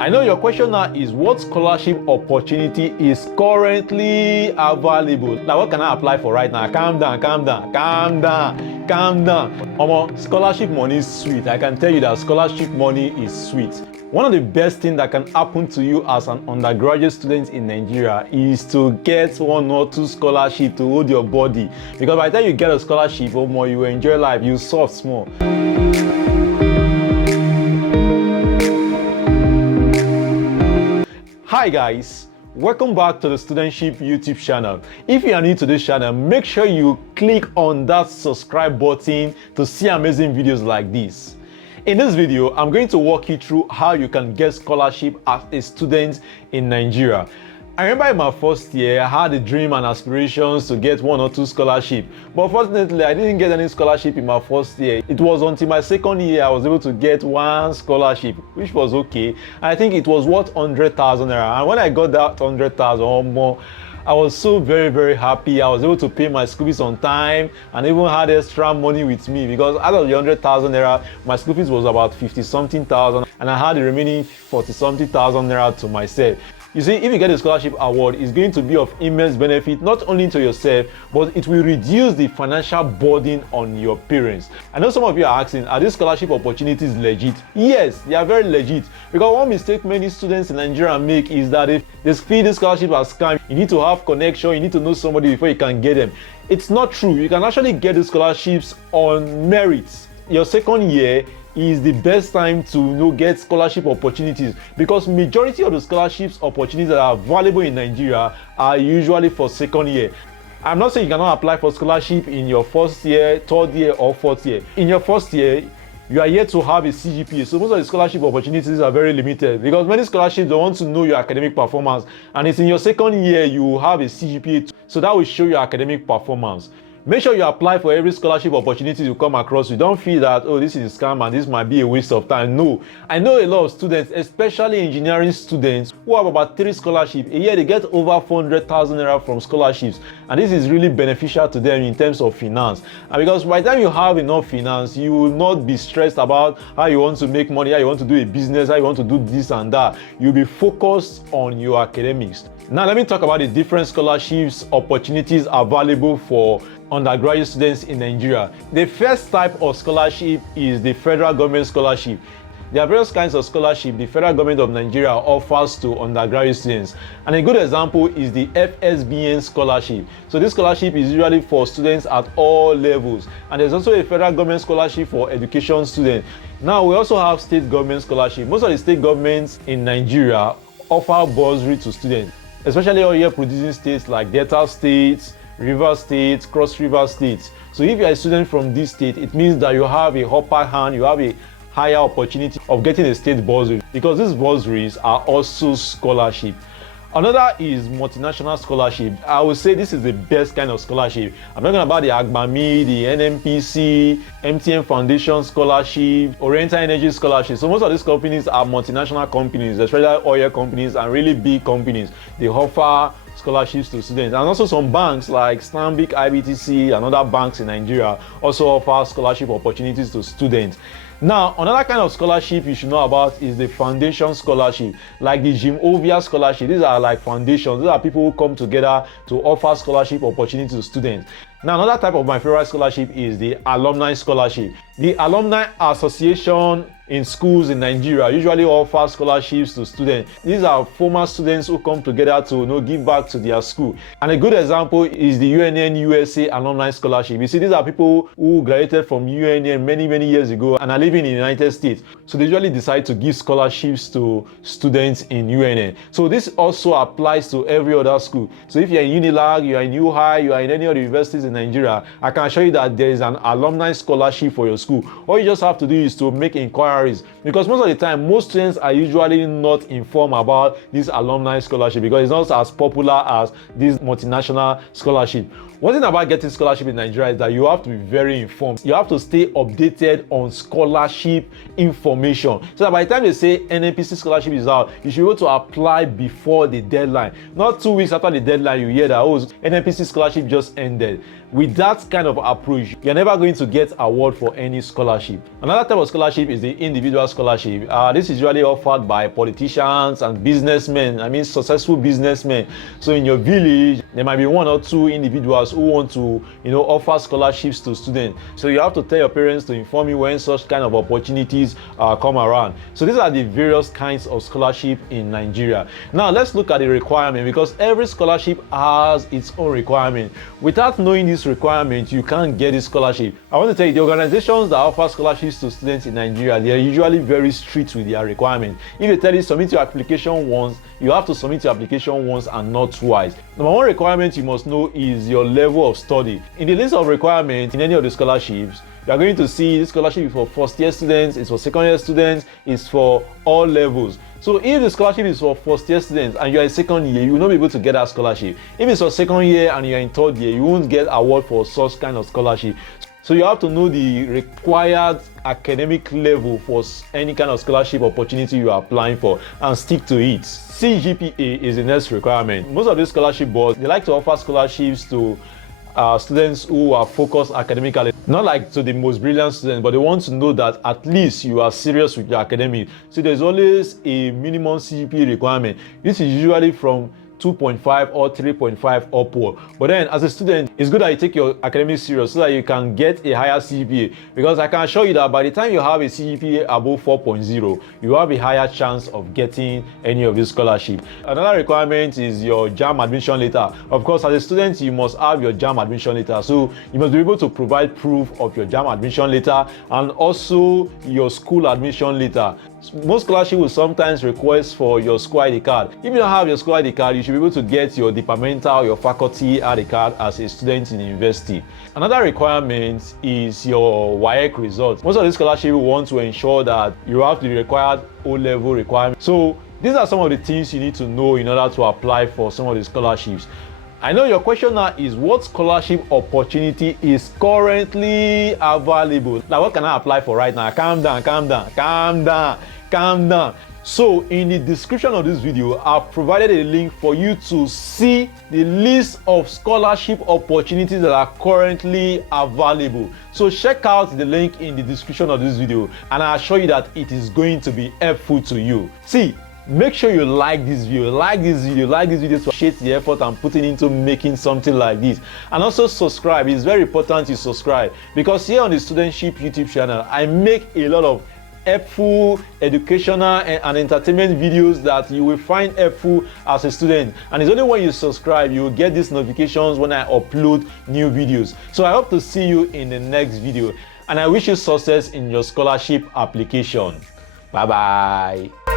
I know your question now is what scholarship opportunity is currently available? Now, what can I apply for right now? Calm down. Scholarship money is sweet. I can tell you that scholarship money is sweet. One of the best things that can happen to you as an undergraduate student in Nigeria is to get 1 or 2 scholarships to hold your body. Because by the time you get a scholarship, you will enjoy life, you soft small. Hi guys, welcome back to the Studentship YouTube channel. If you are new to this channel, make sure you click on that subscribe button to see amazing videos like this. In this video, I'm going to walk you through how you can get scholarship as a student in Nigeria. I remember in my first year, I had a dream and aspirations to get 1 or 2 scholarships. But fortunately, I didn't get any scholarship in my first year. It was until my second year I was able to get 1 scholarship, which was okay. I think it was worth 100,000 naira. And when I got that 100,000 or more, I was so very happy. I was able to pay my school fees on time and even had extra money with me, because out of the 100,000 naira, my school fees was about 50-something thousand, and I had the remaining 40-something thousand naira to myself. You see, if you get a scholarship award, it's going to be of immense benefit not only to yourself, but it will reduce the financial burden on your parents. I know some of you are asking, are these scholarship opportunities legit? Yes, they are very legit. Because one mistake many students in Nigeria make is that if they feel this scholarship as scam, you need to have connection, you need to know somebody before you can get them. It's not true. You can actually get the scholarships on merits. Your second year is the best time to get scholarship opportunities, because majority of the scholarships opportunities that are available in Nigeria are usually for second year. I'm not saying you cannot apply for scholarship in your first year, third year, or fourth year. In your first year, you are yet to have a CGPA, so most of the scholarship opportunities are very limited, because many scholarships don't want to know your academic performance, and it's in your second year you have a CGPA, so that will show your academic performance. Make sure you apply for every scholarship opportunity you come across. You don't feel that, oh, this is a scam and this might be a waste of time. No. I know a lot of students, especially engineering students, who have about 3 scholarships. A year they get over 400,000 naira from scholarships. And this is really beneficial to them in terms of finance. And because by the time you have enough finance, you will not be stressed about how you want to make money, how you want to do a business, how you want to do this and that. You'll be focused on your academics. Now let me talk about the different scholarships opportunities available for undergraduate students in Nigeria. The first type of scholarship is the federal government scholarship. There are various kinds of scholarship the federal government of Nigeria offers to undergraduate students. And a good example is the FSBN scholarship. So this scholarship is usually for students at all levels. And there's also a federal government scholarship for education students. Now we also have state government scholarship. Most of the state governments in Nigeria offer bursary to students, especially oil producing states like Delta states, River State, Cross River State. So if you are a student from this state, it means that you have a upper hand, you have a higher opportunity of getting a state bursary, because these bursaries are also scholarship. Another is multinational scholarship. I would say this is the best kind of scholarship. I'm talking about the AGBAMI, the NNPC, MTN Foundation scholarship, Oriental Energy scholarship. So most of these companies are multinational companies, especially oil companies and really big companies. They offer scholarships to students, and also some banks like Stanbic IBTC and other banks in Nigeria also offer scholarship opportunities to students. Now, another kind of scholarship you should know about is the foundation scholarship, like the Jim Ovia scholarship. These are like foundations. These are people who come together to offer scholarship opportunities to students. Now, another type of my favorite scholarship is the Alumni Scholarship. The Alumni Association in schools in Nigeria usually offers scholarships to students. These are former students who come together to give back to their school. And a good example is the UNN USA Alumni Scholarship. You see, these are people who graduated from UNN many years ago and are living in the United States. So they usually decide to give scholarships to students in UNN. So this also applies to every other school. So if you're in Unilag, you're in UHI, you are in any other universities in Nigeria, I can assure you that there is an alumni scholarship for your school. All you just have to do is to make inquiries, because most of the time most students are usually not informed about this alumni scholarship, because it's not as popular as this multinational scholarship. One thing about getting scholarship in Nigeria is that you have to be very informed. You have to stay updated on scholarship information. So that by the time they say NNPC scholarship is out, you should be able to apply before the deadline. Not 2 weeks after the deadline, you hear that, oh, NNPC scholarship just ended. With that kind of approach, you're never going to get award for any scholarship. Another type of scholarship is the individual scholarship. This is usually offered by politicians and businessmen, successful businessmen. So in your village, there might be 1 or 2 individuals who want to, offer scholarships to students. So you have to tell your parents to inform you when such kind of opportunities come around. So these are the various kinds of scholarship in Nigeria. Now let's look at the requirement, because every scholarship has its own requirement. Without knowing this requirement, you can't get this scholarship. I want to tell you, the organizations that offer scholarships to students in Nigeria, they are usually very strict with their requirement. If they tell you submit your application once, you have to submit your application once and not twice. Number 1 requirement you must know is your level of study. In the list of requirements in any of the scholarships, you are going to see this scholarship is for first-year students, it's for second-year students, it's for all levels. So if the scholarship is for first-year students and you are in second year, you will not be able to get that scholarship. If it's for second year and you are in third year, you won't get award for such kind of scholarship. So you have to know the required academic level for any kind of scholarship opportunity you are applying for and stick to it. CGPA is the next requirement. Most of these scholarship boards, they like to offer scholarships to students who are focused academically, not like to the most brilliant students, but they want to know that at least you are serious with your academic. So there's always a minimum CGPA requirement. This is usually from 2.5 or 3.5 upward. But then as a student, it's good that you take your academics serious so that you can get a higher CGPA, because I can assure you that by the time you have a CGPA above 4.0, you have a higher chance of getting any of these scholarships. Another requirement is your JAMB admission letter. Of course, as a student, you must have your JAMB admission letter. So you must be able to provide proof of your JAMB admission letter and also your school admission letter. Most scholarships will sometimes request for your school ID card. If you don't have your school ID card, you should be able to get your departmental, your faculty ID card as a student in the university. Another requirement is your WAEC results. Most of these scholarships want to ensure that you have the required O-level requirements. So these are some of the things you need to know in order to apply for some of the scholarships. I know your question now is, what scholarship opportunity is currently available? Like, what can I apply for right now? Calm down. So in the description of this video, I've provided a link for you to see the list of scholarship opportunities that are currently available. So check out the link in the description of this video, and I assure you that it is going to be helpful to you. See, make sure you like this video to appreciate the effort I'm putting into making something like this. And also subscribe. It's very important you subscribe, because here on the Studentship YouTube channel, I make a lot of helpful educational and entertainment videos that you will find helpful as a student. And it's only when you subscribe you will get these notifications when I upload new videos. So I hope to see you in the next video, and I wish you success in your scholarship application. Bye bye.